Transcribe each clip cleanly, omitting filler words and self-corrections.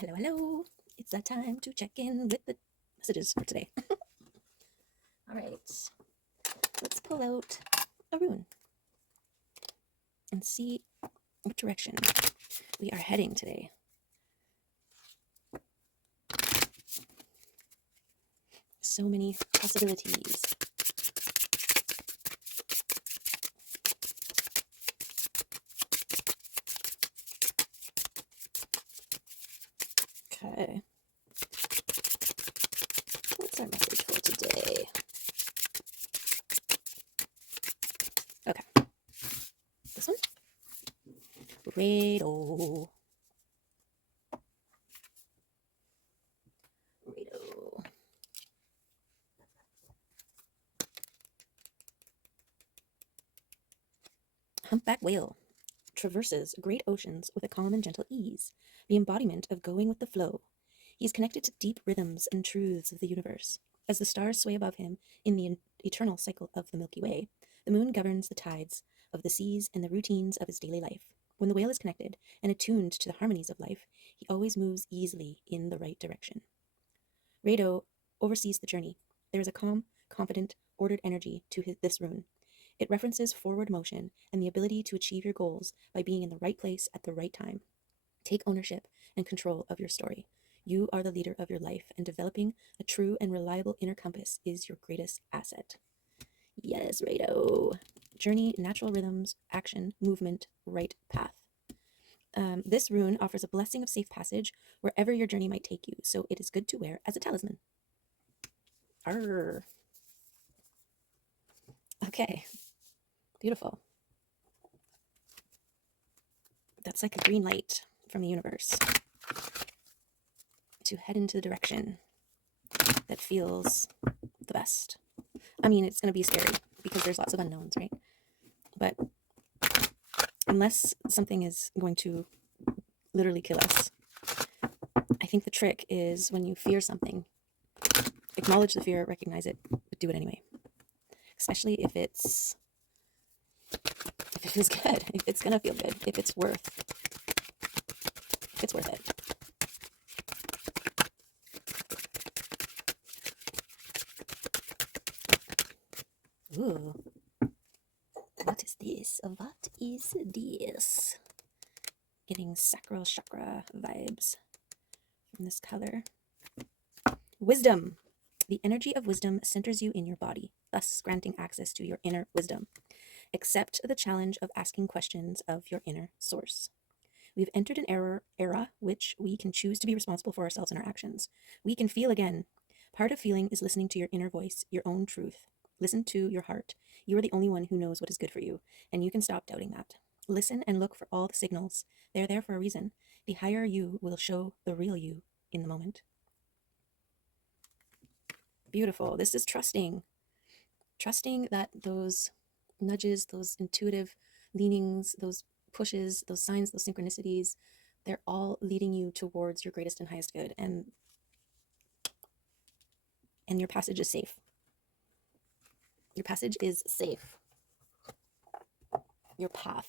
Hello, hello. It's that time to check in with the messages for today. All right, let's pull out a rune and see what direction we are heading today. So many possibilities. Okay. What's our message for today? Okay. This one? Rado. Rado. Humpback whale traverses great oceans with a calm and gentle ease, the embodiment of going with the flow. He is connected to deep rhythms and truths of the universe. As the stars sway above him in the eternal cycle of the Milky Way, the moon governs the tides of the seas and the routines of his daily life. When the whale is connected and attuned to the harmonies of life, he always moves easily in the right direction. Rado oversees the journey. There is a calm, confident, ordered energy to this rune. It references forward motion and the ability to achieve your goals by being in the right place at the right time. Take ownership and control of your story. You are the leader of your life, and developing a true and reliable inner compass is your greatest asset. Yes, Rado. Journey, natural rhythms, action, movement, right path. This rune offers a blessing of safe passage wherever your journey might take you, so it is good to wear as a talisman. Arr. Okay, beautiful. That's like a green light from the universe to head into the direction that feels the best. I mean, it's going to be scary because there's lots of unknowns, right? But unless something is going to literally kill us, I think the trick is when you fear something, acknowledge the fear, recognize it, but do it anyway. Especially if it feels good, if it's going to feel good, if it's worth it. Ooh. What is this? What is this? Getting sacral chakra vibes from this color. Wisdom. The energy of wisdom centers you in your body, thus granting access to your inner wisdom. Accept the challenge of asking questions of your inner source. We've entered an era which we can choose to be responsible for ourselves and our actions. We can feel again. Part of feeling is listening to your inner voice, your own truth. Listen to your heart. You are the only one who knows what is good for you, and you can stop doubting that. Listen and look for all the signals. They're there for a reason. The higher you will show the real you in the moment. Beautiful. This is trusting. Trusting that those nudges, those intuitive leanings, those pushes, those signs, those synchronicities, they're all leading you towards your greatest and highest good. And your passage is safe. Your passage is safe. Your path.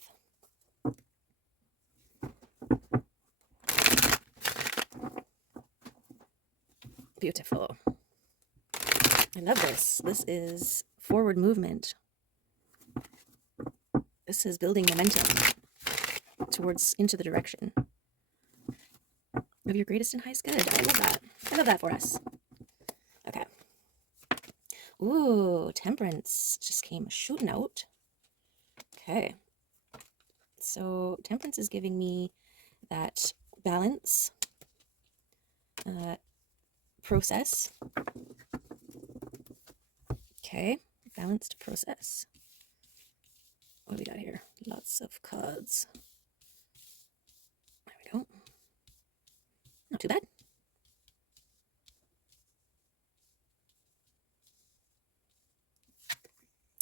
Beautiful. I love this. This is forward movement. This is building momentum towards into the direction of your greatest and highest good. I love that. I love that for us. Okay. Ooh, temperance just came shooting out. Okay. So temperance is giving me that balance, process. Okay, balanced process. What do we got here? Lots of cards. There we go. Not too bad.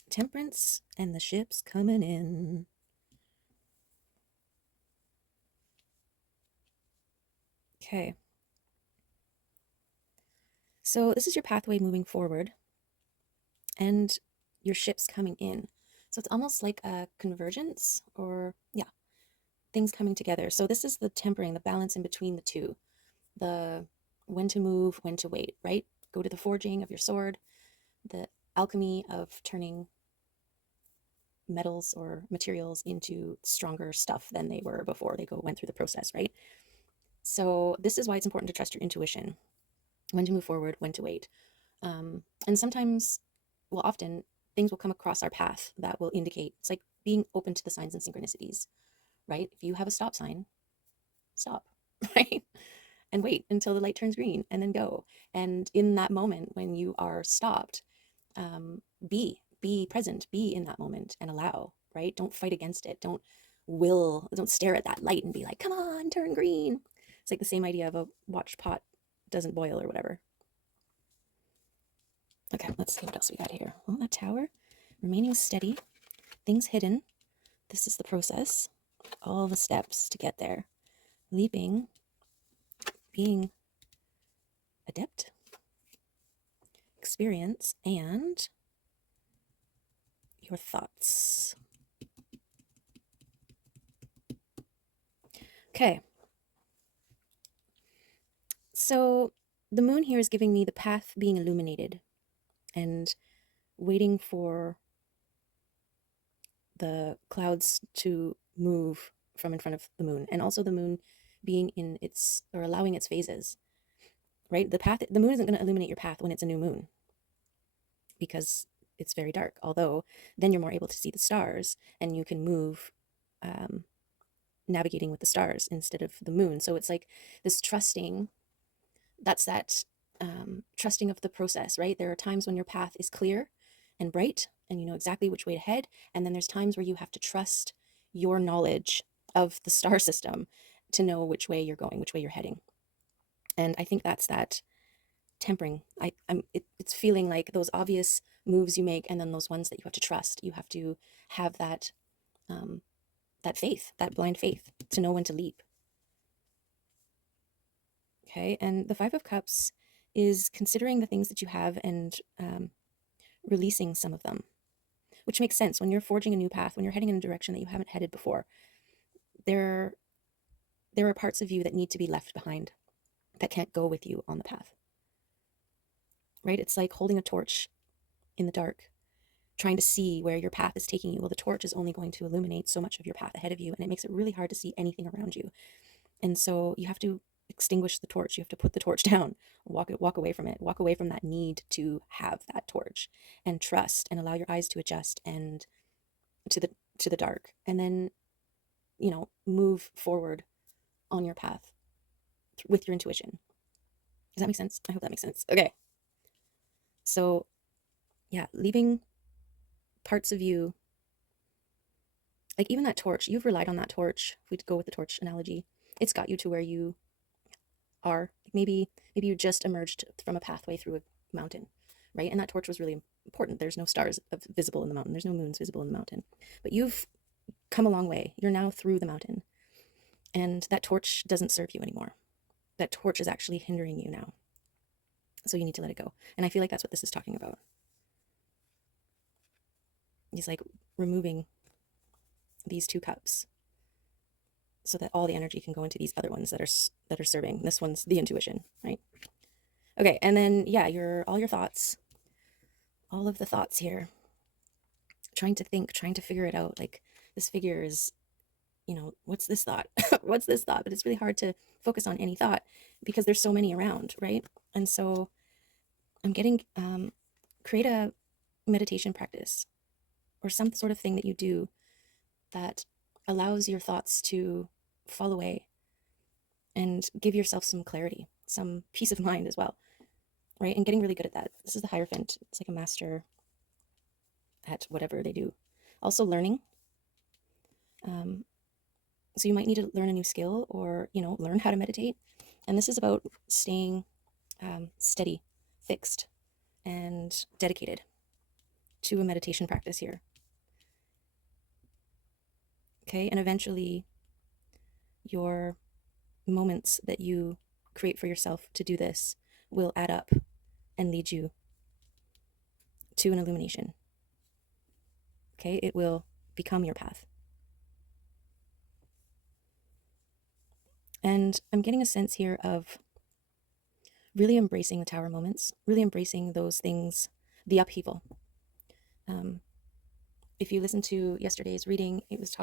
Temperance and the ships coming in. Okay. So this is your pathway moving forward and your ships coming in. So it's almost like a convergence or, yeah, things coming together. So this is the tempering, the balance in between the two. the when to move, when to wait, right? Go to the forging of your sword, the alchemy of turning metals or materials into stronger stuff than they were before they went through the process, right? So this is why it's important to trust your intuition, when to move forward, when to wait. And sometimes, well, often things will come across our path that will indicate, it's like being open to the signs and synchronicities, right? If you have a stop sign, stop, right? And wait until the light turns green and then go. And in that moment when you are stopped, be present, be in that moment and allow, right? Don't fight against it. Don't stare at that light and be like, come on, turn green. It's like the same idea of a watched pot doesn't boil or whatever. Okay, let's see what else we got here. Oh, that tower. Remaining steady. Things hidden. This is the process. All the steps to get there. Leaping. Being adept. Experience. And your thoughts. Okay. So the moon here is giving me the path being illuminated and waiting for the clouds to move from in front of the moon, and also the moon being in its, or allowing its phases, right? The moon isn't going to illuminate your path when it's a new moon because it's very dark, although then you're more able to see the stars and you can move navigating with the stars instead of the moon. So it's like this trusting, that's that trusting of the process, right? There are times when your path is clear and bright and you know exactly which way to head, and then there's times where you have to trust your knowledge of the star system to know which way you're going, which way you're heading. And I think that's that tempering. It's feeling like those obvious moves you make, and then those ones that you have to trust. You have to have that that faith, that blind faith, to know when to leap. Okay, and the Five of Cups is considering the things that you have and releasing some of them, which makes sense when you're forging a new path, when you're heading in a direction that you haven't headed before. There are parts of you that need to be left behind, that can't go with you on the path, right? It's like holding a torch in the dark, trying to see where your path is taking you. Well, the torch is only going to illuminate so much of your path ahead of you, and it makes it really hard to see anything around you. And so you have to extinguish the torch. You have to put the torch down, walk away from it, walk away from that need to have that torch, and trust and allow your eyes to adjust and to the dark, and then move forward on your path with your intuition. Does that make sense? I hope that makes sense. Okay. So yeah, leaving parts of you, like even that torch, you've relied on that torch. If we go with the torch analogy, it's got you to where you are. Maybe you just emerged from a pathway through a mountain, right? And that torch was really important. There's no stars visible in the mountain. There's no moons visible in the mountain. But you've come a long way. You're now through the mountain. And that torch doesn't serve you anymore. That torch is actually hindering you now. So you need to let it go. And I feel like that's what this is talking about. He's like removing these two cups so that all the energy can go into these other ones that are serving. This one's the intuition, right? Okay, and then yeah, all your thoughts, all of the thoughts here, trying to think, trying to figure it out. Like this figure is, what's this thought? What's this thought? But it's really hard to focus on any thought because there's so many around, right? And so I'm getting create a meditation practice or some sort of thing that you do that allows your thoughts to fall away and give yourself some clarity, some peace of mind as well, right? And getting really good at that. This is the Hierophant. It's like a master at whatever they do. Also learning. So you might need to learn a new skill or, learn how to meditate. And this is about staying steady, fixed, and dedicated to a meditation practice here. Okay, and eventually your moments that you create for yourself to do this will add up and lead you to an illumination. Okay, it will become your path. And I'm getting a sense here of really embracing the tower moments, really embracing those things, the upheaval. If you listen to yesterday's reading,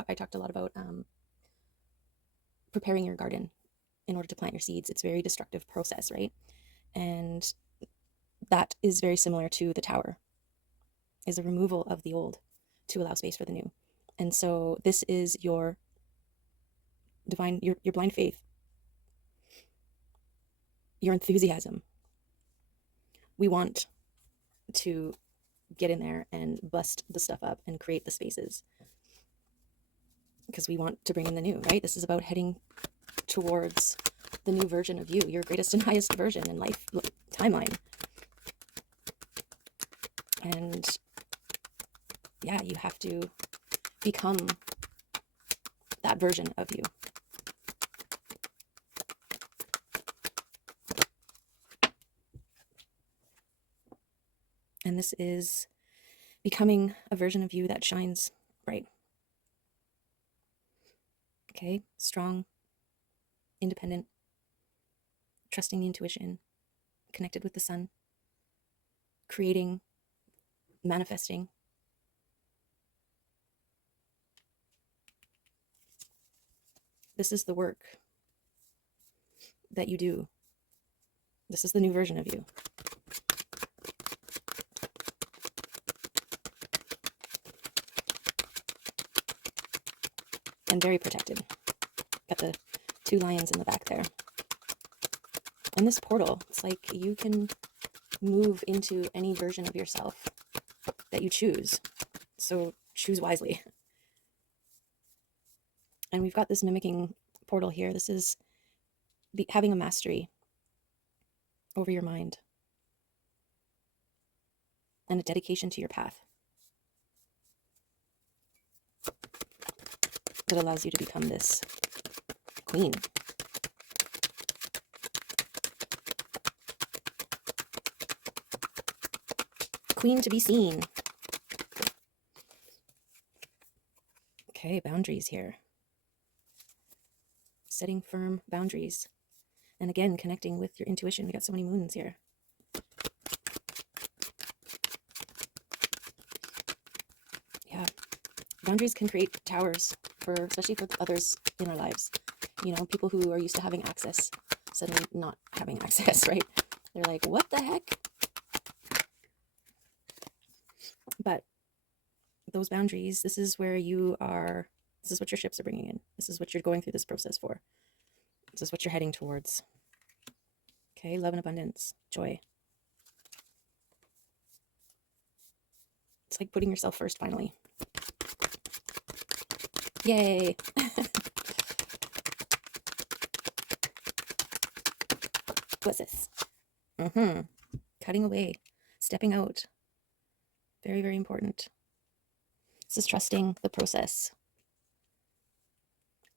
I talked a lot about preparing your garden in order to plant your seeds. It's a very destructive process, right? And that is very similar to the tower, is a removal of the old to allow space for the new. And so this is your divine, your blind faith, your enthusiasm. We want to get in there and bust the stuff up and create the spaces because we want to bring in the new, right? This is about heading towards the new version of you, your greatest and highest version in life timeline. And yeah, you have to become that version of you. And this is becoming a version of you that shines bright. Okay, strong, independent, trusting the intuition, connected with the sun, creating, manifesting. This is the work that you do. This is the new version of you. And very protected. Got the 2 lions in the back there. And this portal, it's like you can move into any version of yourself that you choose. So choose wisely. And we've got this mimicking portal here. This is having a mastery over your mind and a dedication to your path that allows you to become this queen. Queen to be seen. Okay, boundaries here. Setting firm boundaries. And again, connecting with your intuition. We got so many moons here. Yeah. Boundaries can create towers, especially for others in our lives. You know, people who are used to having access, suddenly not having access, right? They're like, what the heck? But those boundaries, this is where you are, this is what your ships are bringing in. This is what you're going through this process for. This is what you're heading towards. Okay, love and abundance, joy. It's like putting yourself first, finally. Yay! What's this? Cutting away, stepping out. Very, very important. This is trusting the process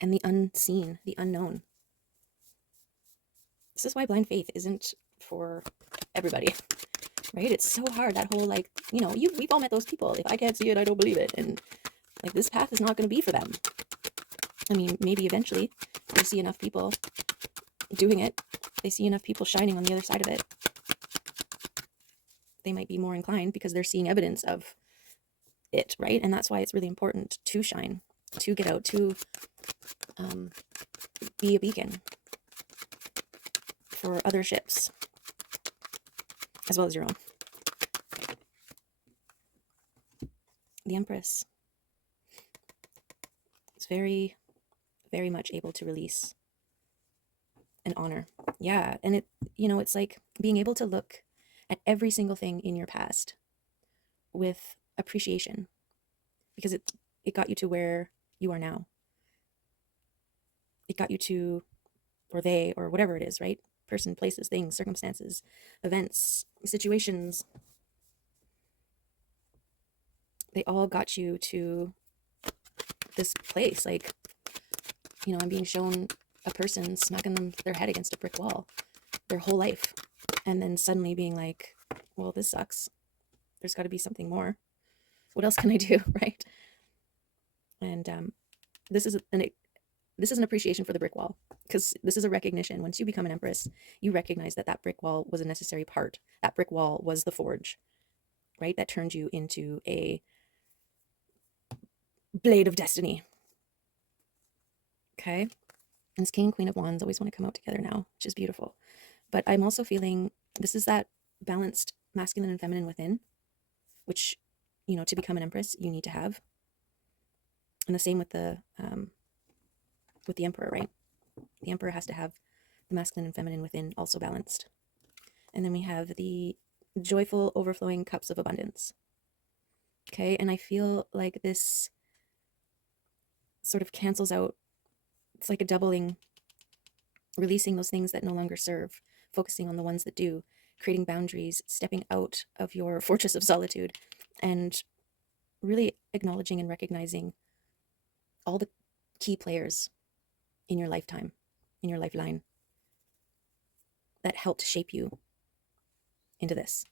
and the unseen, the unknown. This is why blind faith isn't for everybody, right? It's so hard, that whole, like, you know, we've all met those people. If I can't see it, I don't believe it. And like, this path is not going to be for them. I mean, maybe eventually they see enough people doing it. They see enough people shining on the other side of it. They might be more inclined because they're seeing evidence of it, right? And that's why it's really important to shine, to get out, to be a beacon for other ships, as well as your own. The Empress is very, very much able to release and honor. Yeah, and it, you know, it's like being able to look at every single thing in your past with appreciation, because it got you to where you are now. It got you to, or they, or whatever it is, right? Person, places, things, circumstances, events, situations. They all got you to this place. Like, you know, I'm being shown a person smacking their head against a brick wall their whole life, and then suddenly being like, well, this sucks. There's got to be something more. What else can I do, right? And this is this is an appreciation for the brick wall, because this is a recognition. Once you become an empress, you recognize that that brick wall was a necessary part. That brick wall was the forge, right? That turned you into a blade of destiny. Okay. And this King and Queen of Wands always want to come out together now, which is beautiful. But I'm also feeling this is that balanced masculine and feminine within, which, you know, to become an empress, you need to have. And the same with the emperor, right? The emperor has to have the masculine and feminine within also balanced. And then we have the joyful, overflowing cups of abundance. Okay. And I feel like this sort of cancels out, it's like a doubling, releasing those things that no longer serve, focusing on the ones that do, creating boundaries, stepping out of your fortress of solitude, and really acknowledging and recognizing all the key players in your lifetime, in your lifeline, that helped shape you into this.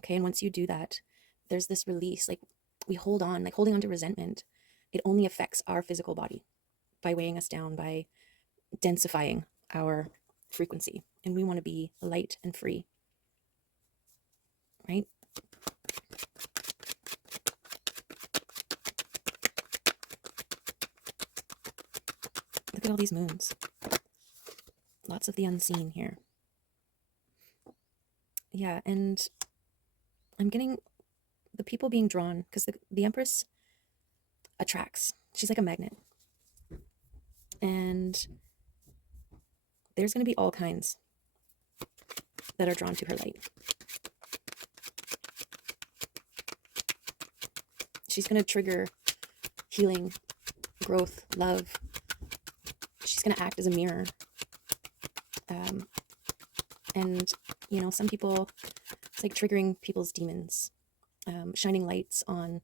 Okay. And once you do that, there's this release. Like we hold on, like holding on to resentment, it only affects our physical body by weighing us down, by densifying our frequency. And we want to be light and free, right? Look at all these moons. Lots of the unseen here. Yeah, and I'm getting the people being drawn, because the Empress attracts. She's like a magnet. And there's going to be all kinds that are drawn to her light. She's going to trigger healing, growth, love. She's going to act as a mirror. And, you know, some people, it's like triggering people's demons, shining lights on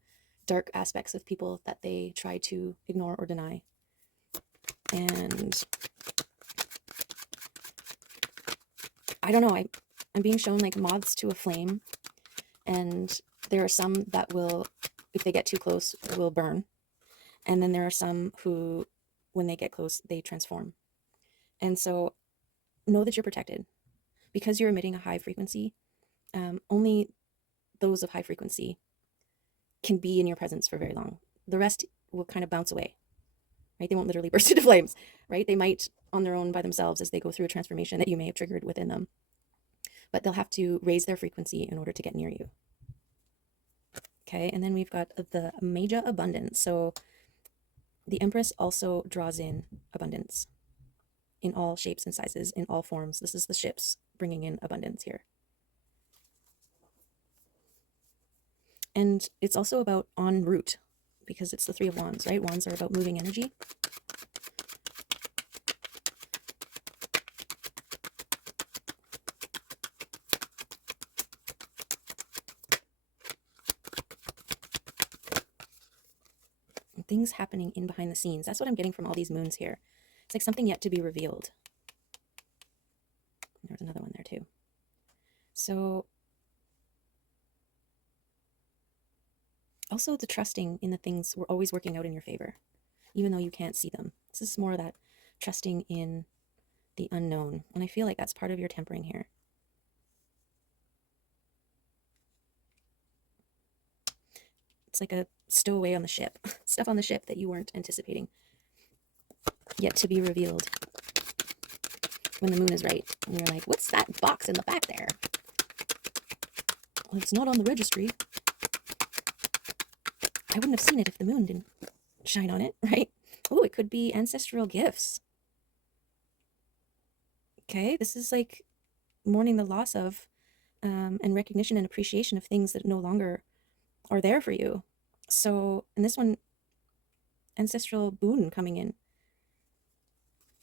dark aspects of people that they try to ignore or deny. And I don't know, I'm being shown like moths to a flame, and there are some that will, if they get too close, will burn. And then there are some who, when they get close, they transform. And so know that you're protected because you're emitting a high frequency. Only those of high frequency can be in your presence for very long. The rest will kind of bounce away, right? They won't literally burst into flames, right? They might on their own by themselves as they go through a transformation that you may have triggered within them. But they'll have to raise their frequency in order to get near you. Okay, and then we've got the major abundance. So the Empress also draws in abundance in all shapes and sizes, in all forms. This is the ships bringing in abundance here. And it's also about en route, because it's the Three of Wands, right? Wands are about moving energy. And things happening in behind the scenes. That's what I'm getting from all these moons here. It's like something yet to be revealed. There's another one there too. So also the trusting in the things we're always working out in your favor, even though you can't see them. This is more that trusting in the unknown. And I feel like that's part of your tempering here. It's like a stowaway on the ship, stuff on the ship that you weren't anticipating, yet to be revealed when the moon is right. And you're like, what's that box in the back there? Well, it's not on the registry. I wouldn't have seen it if the moon didn't shine on it, right? Oh, it could be ancestral gifts. Okay, this is like mourning the loss of and recognition and appreciation of things that no longer are there for you. So, and this one, ancestral boon coming in.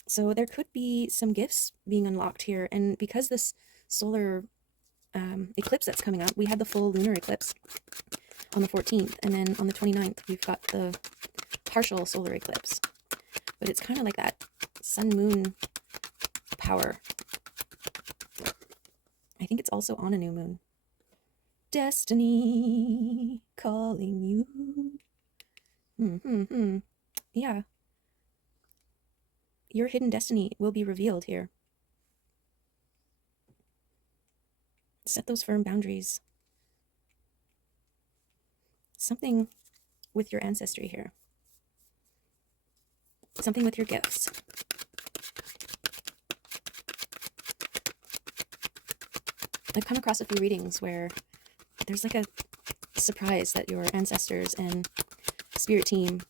So there could be some gifts being unlocked here. And because this solar eclipse that's coming up, we had the full lunar eclipse on the 14th. And then on the 29th, we've got the partial solar eclipse. But it's kind of like that sun-moon power. I think it's also on a new moon. Destiny calling you. Yeah. your hidden destiny will be revealed here. Set those firm boundaries. Something with your ancestry here. Something with your gifts. I've come across a few readings where there's like a surprise that your ancestors and spirit team,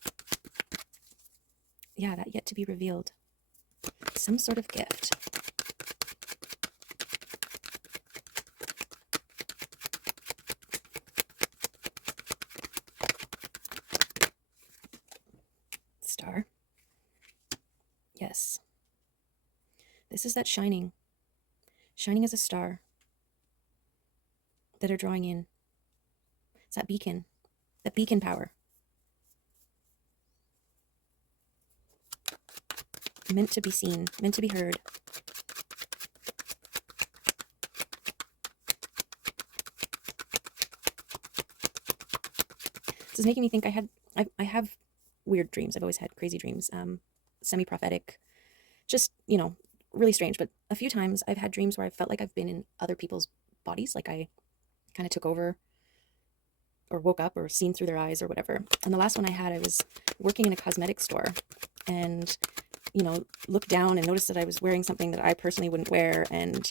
that yet to be revealed. Some sort of gift. Star. Yes. This is that shining as a star that are drawing in. It's that beacon power. Meant to be seen, meant to be heard. This is making me think I have weird dreams. I've always had crazy dreams, semi-prophetic, just, really strange. But a few times I've had dreams where I felt like I've been in other people's bodies, like I kind of took over or woke up or seen through their eyes or whatever. And the last one I had, I was working in a cosmetic store and, looked down and noticed that I was wearing something that I personally wouldn't wear. And,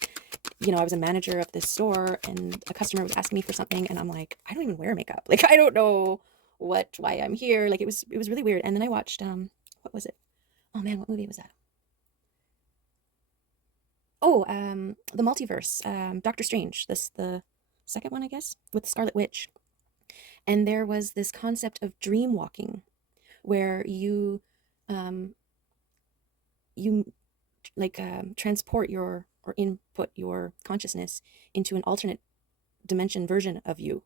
I was a manager of this store and a customer was asking me for something. And I'm like, I don't even wear makeup. Like, I don't know why I'm here. Like, it was really weird. And then I watched, what was it? Oh man, what movie was that? Oh, the multiverse, Doctor Strange, the second one, I guess, with the Scarlet Witch. And there was this concept of dream walking where you transport or input your consciousness into an alternate dimension version of you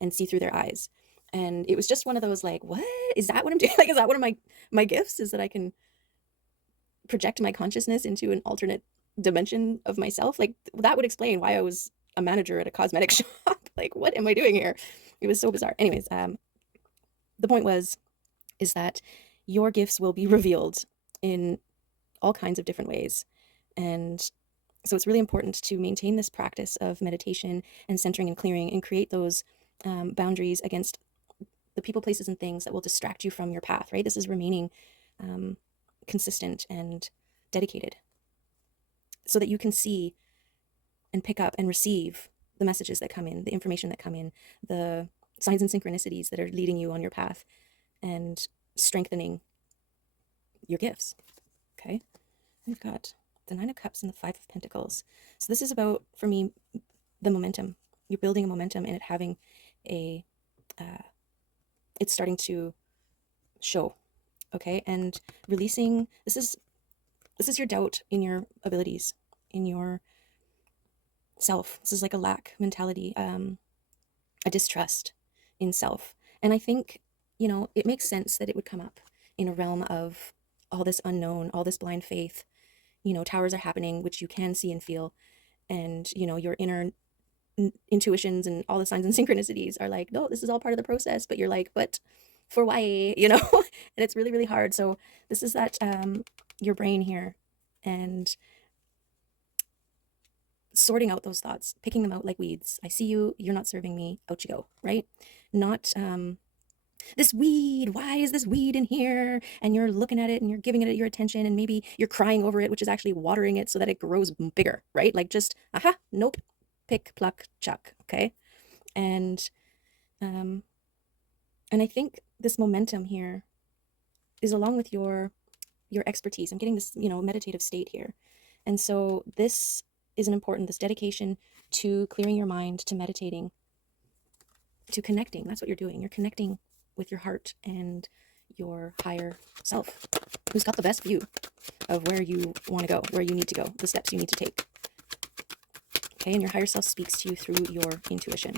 and see through their eyes. And it was just one of those, like, what is that what I'm doing? Like, is that one of my gifts, is that I can project my consciousness into an alternate dimension of myself? Like, that would explain why I was a manager at a cosmetic shop. Like, what am I doing here? It was so bizarre. Anyways, the point is that your gifts will be revealed in all kinds of different ways. And so it's really important to maintain this practice of meditation and centering and clearing and create those boundaries against the people, places, and things that will distract you from your path, right? This is remaining consistent and dedicated so that you can see and pick up and receive the messages that come in, the information that come in, the signs and synchronicities that are leading you on your path and strengthening your gifts. Okay, we've got the Nine of Cups and the Five of Pentacles. So this is about, for me, the momentum. You're building a momentum and it having it's starting to show. Okay, and releasing, this is your doubt in your abilities, in your self. This is like a lack mentality, a distrust in self. And I think, it makes sense that it would come up in a realm of all this unknown, all this blind faith. Towers are happening, which you can see and feel. And, your inner intuitions and all the signs and synchronicities are like, no, this is all part of the process. But you're like, but for why, and it's really, really hard. So this is that, your brain here, and sorting out those thoughts, picking them out like weeds. I see you, you're not serving me, out you go, right? Not this weed, why is this weed in here? And you're looking at it and you're giving it your attention and maybe you're crying over it, which is actually watering it so that it grows bigger, right? Like, just, nope, pick, pluck, chuck, okay? And I think this momentum here is along with your expertise. I'm getting this, meditative state here. And so this is this dedication to clearing your mind, to meditating, to connecting. That's what you're doing. You're connecting with your heart and your higher self, who's got the best view of where you want to go, where you need to go, the steps you need to take. Okay, and your higher self speaks to you through your intuition.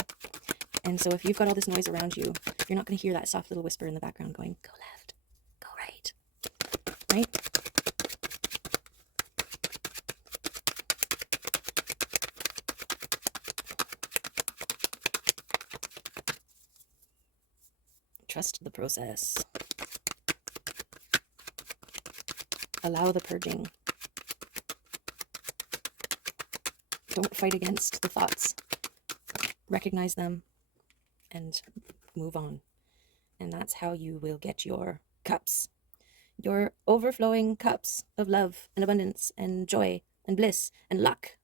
And so if you've got all this noise around you, you're not going to hear that soft little whisper in the background going, go left, go right, right? Trust the process. Allow the purging. Don't fight against the thoughts. Recognize them and move on. And that's how you will get your cups. Your overflowing cups of love and abundance and joy and bliss and luck.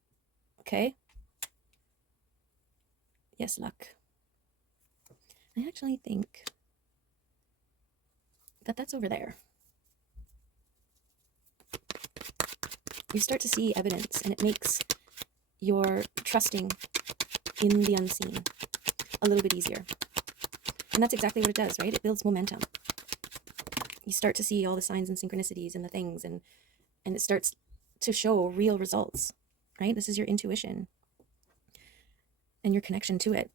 Okay? Yes, luck. I actually think that that's over there. You start to see evidence, and it makes your trusting in the unseen a little bit easier. And that's exactly what it does, right? It builds momentum. You start to see all the signs and synchronicities and the things, and it starts to show real results, right? This is your intuition and your connection to it.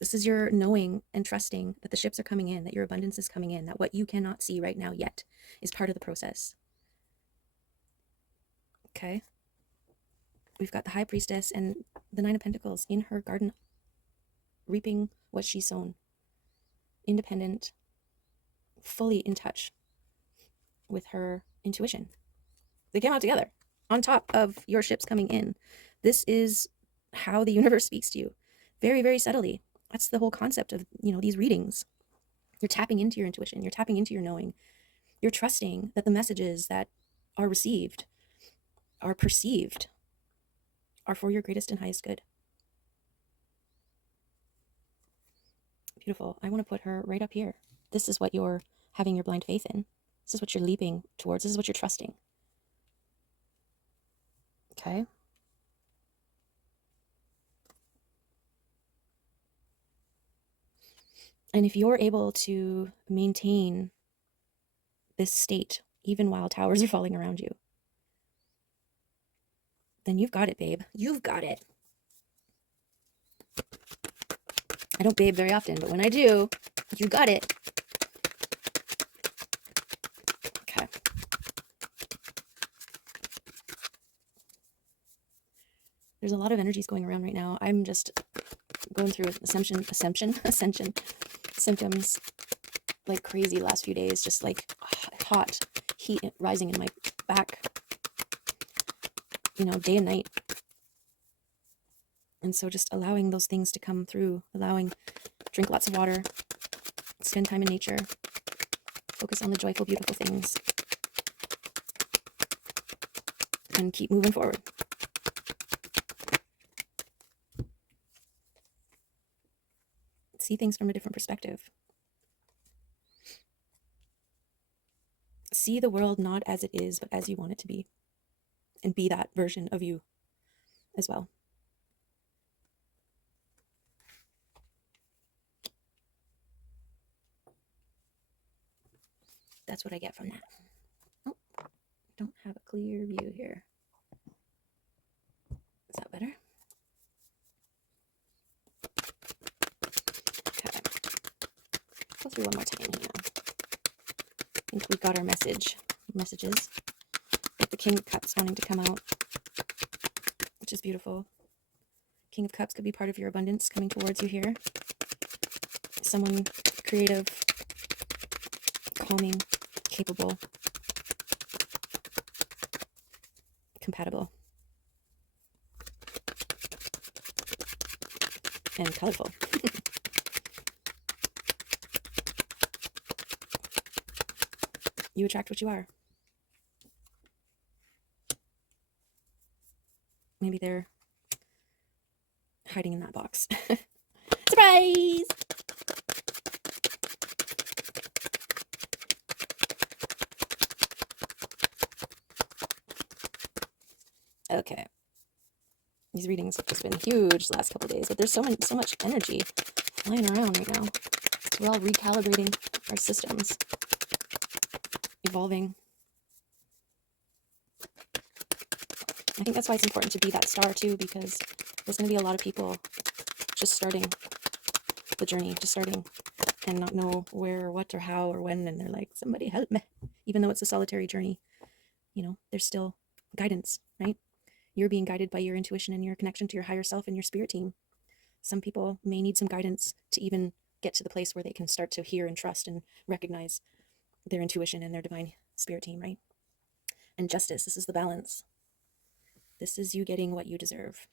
This is your knowing and trusting that the ships are coming in, that your abundance is coming in, that what you cannot see right now yet is part of the process. Okay? We've got the High Priestess and the Nine of Pentacles in her garden, reaping what she's sown. Independent, fully in touch with her intuition. They came out together on top of your ships coming in. This is how the universe speaks to you. Very, very subtly. That's the whole concept of, these readings. You're tapping into your intuition. You're tapping into your knowing. You're trusting that the messages that are received, are perceived, are for your greatest and highest good. Beautiful. I want to put her right up here. This is what you're having your blind faith in. This is what you're leaping towards. This is what you're trusting. Okay? And if you're able to maintain this state, even while towers are falling around you, then you've got it, babe. You've got it. I don't babe very often, but when I do, you got it. Okay. There's a lot of energies going around right now. I'm just going through ascension symptoms like crazy the last few days, just like hot heat rising in my back, day and night. And so just allowing those things to come through, drink lots of water, spend time in nature, focus on the joyful, beautiful things, and keep moving forward. See things from a different perspective. See the world not as it is, but as you want it to be. And be that version of you as well. That's what I get from that. Oh, don't have a clear view here. Is that better? Okay. Go through one more time here. I think we got our messages. With the King of Cups wanting to come out, which is beautiful. King of Cups could be part of your abundance coming towards you here. Someone creative, calming, capable, compatible, and colorful. You attract what you are. Maybe they're hiding in that box. Surprise! Okay. These readings have just been huge the last couple of days, but there's so much energy flying around right now. We're all recalibrating our systems, evolving. I think that's why it's important to be that star too, because there's going to be a lot of people just starting the journey, and not know where or what or how or when, and they're like, somebody help me. Even though it's a solitary journey, there's still guidance, right? You're being guided by your intuition and your connection to your higher self and your spirit team. Some people may need some guidance to even get to the place where they can start to hear and trust and recognize their intuition and their divine spirit team, right? And justice. This is the balance. This is you getting what you deserve.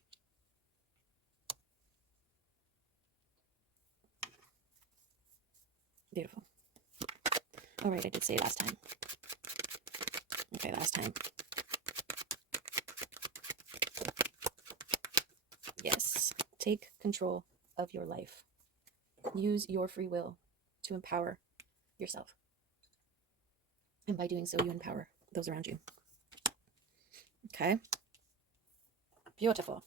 Beautiful. All right, I did say last time. Okay, last time. Yes. Take control of your life. Use your free will to empower yourself. And by doing so, you empower those around you. Okay. Beautiful.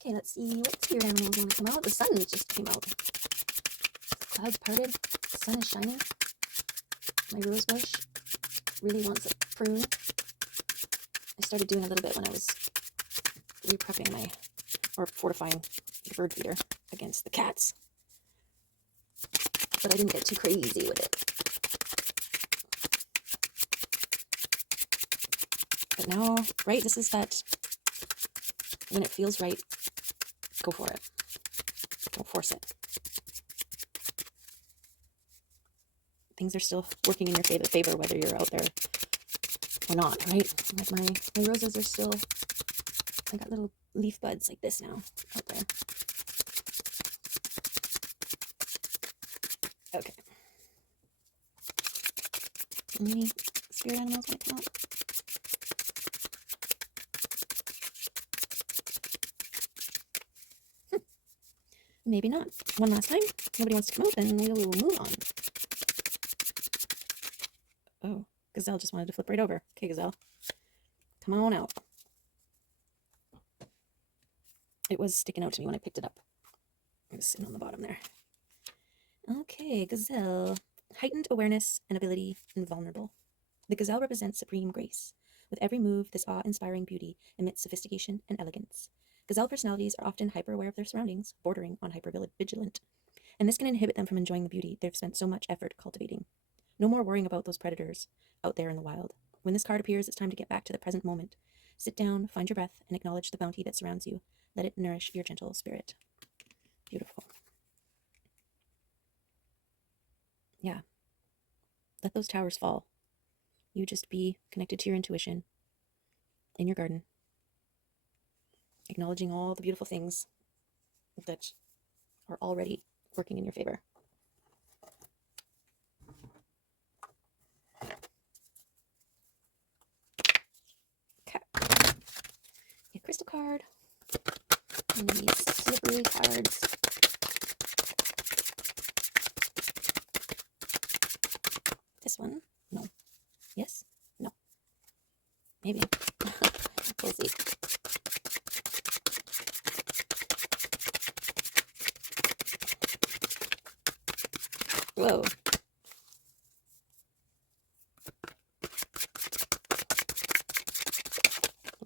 Okay, let's see what spirit animals want to come out. The sun just came out. Clouds parted. The sun is shining. My rose bush really wants a prune. I started doing a little bit when I was re-prepping or fortifying the bird feeder against the cats. But I didn't get too crazy with it. But now, right, this is that, when it feels right, go for it. Don't force it. Things are still working in your favor whether you're out there or not, right? Like my roses are still, I got little leaf buds like this now out there. Okay. Any spirit animals want to come out? Maybe not. One last time. Nobody wants to come out, then we will move on. Oh, Gazelle just wanted to flip right over. Okay, Gazelle. Come on out. It was sticking out to me when I picked it up. It was sitting on the bottom there. Okay, Gazelle. Heightened awareness and ability, invulnerable. The gazelle represents supreme grace. With every move, this awe-inspiring beauty emits sophistication and elegance. Gazelle personalities are often hyper-aware of their surroundings, bordering on hyper-vigilant, and this can inhibit them from enjoying the beauty they've spent so much effort cultivating. No more worrying about those predators out there in the wild. When this card appears, it's time to get back to the present moment. Sit down, find your breath, and acknowledge the bounty that surrounds you. Let it nourish your gentle spirit. Beautiful. Yeah. Let those towers fall. You just be connected to your intuition in your garden, acknowledging all the beautiful things that are already working in your favor. Okay. A crystal card. And these slippery cards. This one? No. Yes? No. Maybe. We'll see. Whoa.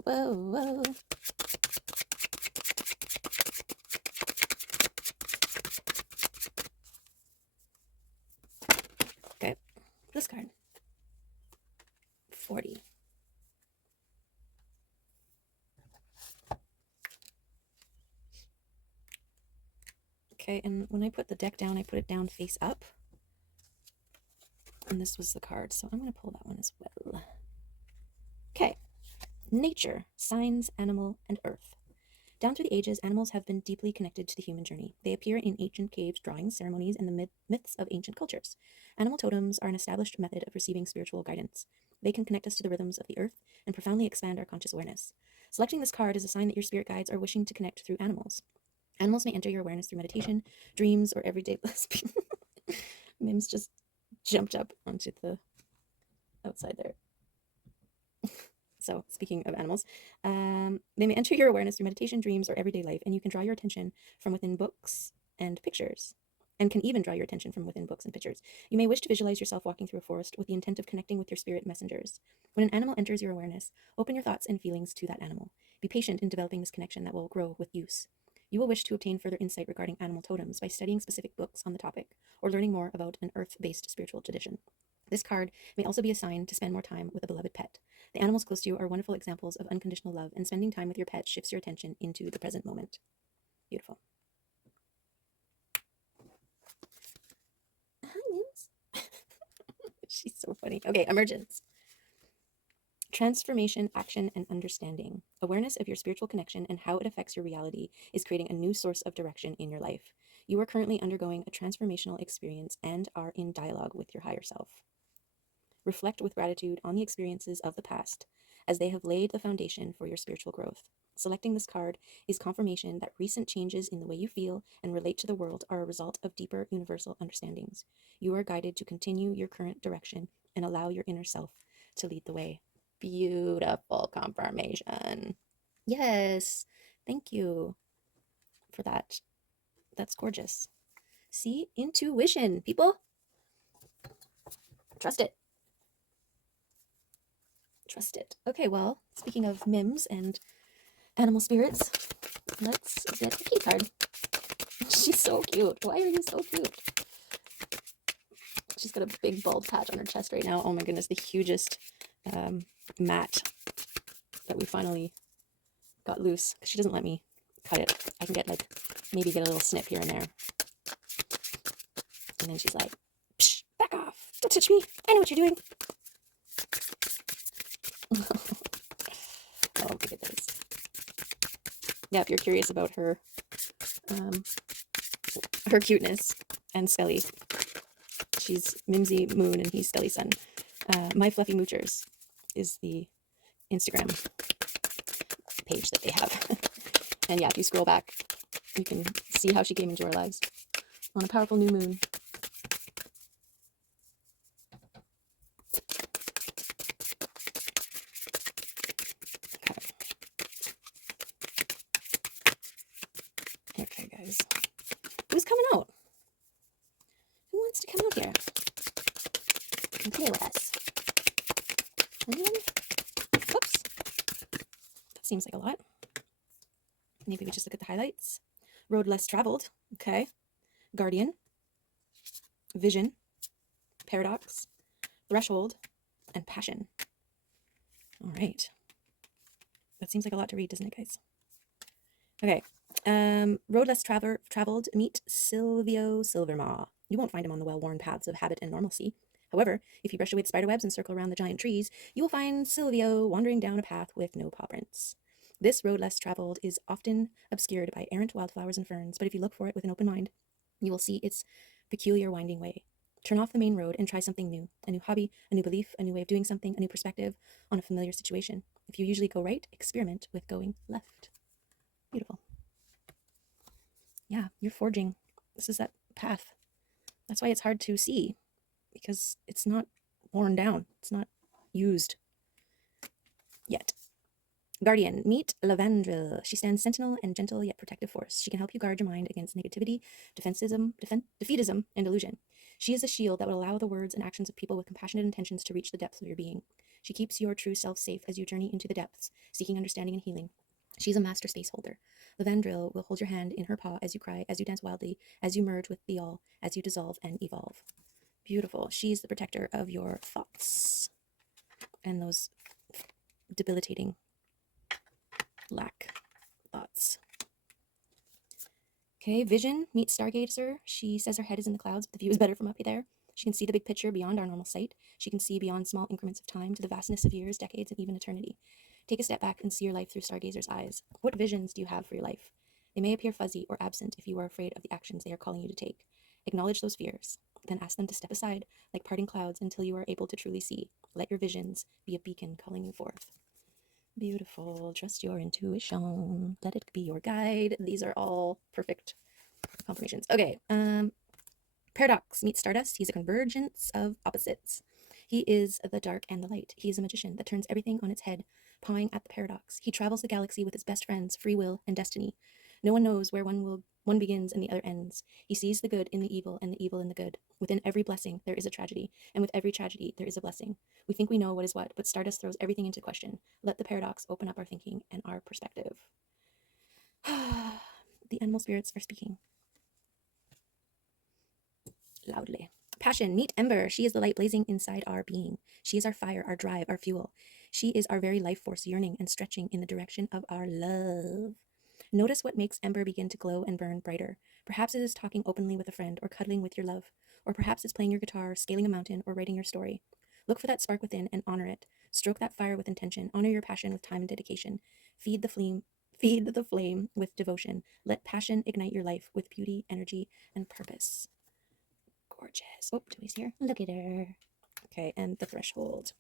Whoa, whoa. Okay. This card. 40. Okay, and when I put the deck down, I put it down face up. And this was the card, so I'm going to pull that one as well. Okay. Nature, signs, animal, and earth. Down through the ages, animals have been deeply connected to the human journey. They appear in ancient caves, drawings, ceremonies, and the myths of ancient cultures. Animal totems are an established method of receiving spiritual guidance. They can connect us to the rhythms of the earth and profoundly expand our conscious awareness. Selecting this card is a sign that your spirit guides are wishing to connect through animals. Animals may enter your awareness through meditation, dreams, or everyday life. Mims just jumped up onto the outside there. So, speaking of animals, they may enter your awareness through meditation, dreams, or everyday life, and you can draw your attention from within books and pictures, and can even draw your attention from within books and pictures. You may wish to visualize yourself walking through a forest with the intent of connecting with your spirit messengers. When an animal enters your awareness, open your thoughts and feelings to that animal. Be patient in developing this connection that will grow with use. You will wish to obtain further insight regarding animal totems by studying specific books on the topic, or learning more about an earth-based spiritual tradition. This card may also be a sign to spend more time with a beloved pet. The animals close to you are wonderful examples of unconditional love, and spending time with your pet shifts your attention into the present moment. Beautiful. Hi, Mims. She's so funny. Okay, emergence. Transformation, action, and understanding. Awareness of your spiritual connection and how it affects your reality is creating a new source of direction in your life. You are currently undergoing a transformational experience and are in dialogue with your higher self. Reflect with gratitude on the experiences of the past, as they have laid the foundation for your spiritual growth. Selecting this card is confirmation that recent changes in the way you feel and relate to the world are a result of deeper universal understandings. You are guided to continue your current direction and allow your inner self to lead the way. Beautiful confirmation. Yes, thank you for that. That's gorgeous. See, intuition, people. Trust it. Trust it. Okay, well, speaking of Mims and animal spirits, let's get a kitty card. She's so cute. Why are you so cute? She's got a big bald patch on her chest right now. Oh my goodness, the hugest mat that we finally got loose. She doesn't let me cut it. I can get maybe get a little snip here and there. And then she's like, psh, back off. Don't touch me. I know what you're doing. Oh, look at this. Yeah, if you're curious about her cuteness and Skelly, she's Mimsy Moon and he's Skelly Sun. My Fluffy Moochers is the Instagram page that they have. And yeah, if you scroll back, you can see how she came into our lives on a powerful new moon. Okay, guys. Who's coming out? Who wants to come out here and play with us? Anyone? Oops. That seems like a lot. Maybe we just look at the highlights. Road less traveled. Okay. Guardian. Vision. Paradox. Threshold. And passion. All right. That seems like a lot to read, doesn't it, guys? Okay. Road less traveled. Meet Silvio Silvermaw. You won't find him on the well-worn paths of habit and normalcy. However, if you brush away the spiderwebs and circle around the giant trees, you will find Silvio wandering down a path with no paw prints. This road less traveled is often obscured by errant wildflowers and ferns, but if you look for it with an open mind, you will see its peculiar winding way. Turn off the main road and try something new. A new hobby, a new belief, a new way of doing something, a new perspective on a familiar situation. If you usually go right, experiment with going left. Beautiful. Yeah, you're forging. This is that path. That's why it's hard to see, because it's not worn down. It's not used yet. Guardian, meet Lavandril. She stands sentinel and gentle yet protective force. She can help you guard your mind against negativity, defeatism, and illusion. She is a shield that will allow the words and actions of people with compassionate intentions to reach the depths of your being. She keeps your true self safe as you journey into the depths, seeking understanding and healing. She's a master space holder. Lavandril will hold your hand in her paw as you cry, as you dance wildly, as you merge with the all, as you dissolve and evolve. Beautiful. She's the protector of your thoughts and those debilitating lack thoughts. Okay, Vision meets Stargazer. She says her head is in the clouds, but the view is better from up there. She can see the big picture beyond our normal sight. She can see beyond small increments of time to the vastness of years, decades, and even eternity. Take a step back and see your life through Stargazer's eyes. What visions do you have for your life? They may appear fuzzy or absent if you are afraid of the actions they are calling you to take. Acknowledge those fears, then ask them to step aside like parting clouds until you are able to truly see. Let your visions be a beacon calling you forth. Beautiful. Trust your intuition. Let it be your guide. These are all perfect confirmations. Okay. Paradox meets Stardust. He's a convergence of opposites. He is the dark and the light. He is a magician that turns everything on its head, pawing at the paradox. He travels the galaxy with his best friends, free will and destiny. No one knows where one begins and the other ends. He sees the good in the evil and the evil in the good. Within every blessing, there is a tragedy, and with every tragedy, there is a blessing. We think we know what is what, but Stardust throws everything into question. Let the paradox open up our thinking and our perspective. The animal spirits are speaking loudly. Passion, meet Ember. She is the light blazing inside our being. She is our fire, our drive, our fuel. She is our very life force yearning and stretching in the direction of our love. Notice what makes Ember begin to glow and burn brighter. Perhaps it is talking openly with a friend or cuddling with your love. Or perhaps it's playing your guitar, scaling a mountain, or writing your story. Look for that spark within and honor it. Stroke that fire with intention. Honor your passion with time and dedication. Feed the flame. Feed the flame with devotion. Let passion ignite your life with beauty, energy, and purpose. Gorgeous. Oh, Joey's here. Look at her. Okay, and the threshold.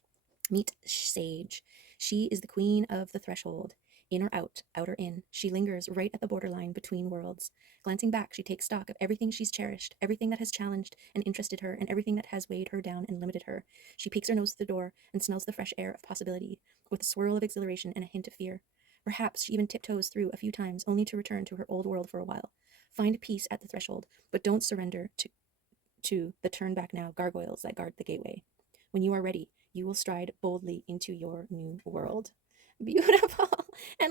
Meet Sage. She is the queen of the threshold. In or out or in, she lingers right at the borderline between worlds. Glancing back, she takes stock of everything she's cherished, everything that has challenged and interested her, and everything that has weighed her down and limited her. She peeks her nose to the door and smells the fresh air of possibility, with a swirl of exhilaration and a hint of fear. Perhaps she even tiptoes through a few times, only to return to her old world for a while. Find peace at the threshold, but don't surrender to the turn back now gargoyles that guard the gateway. When you are ready, you will stride boldly into your new world. Beautiful. And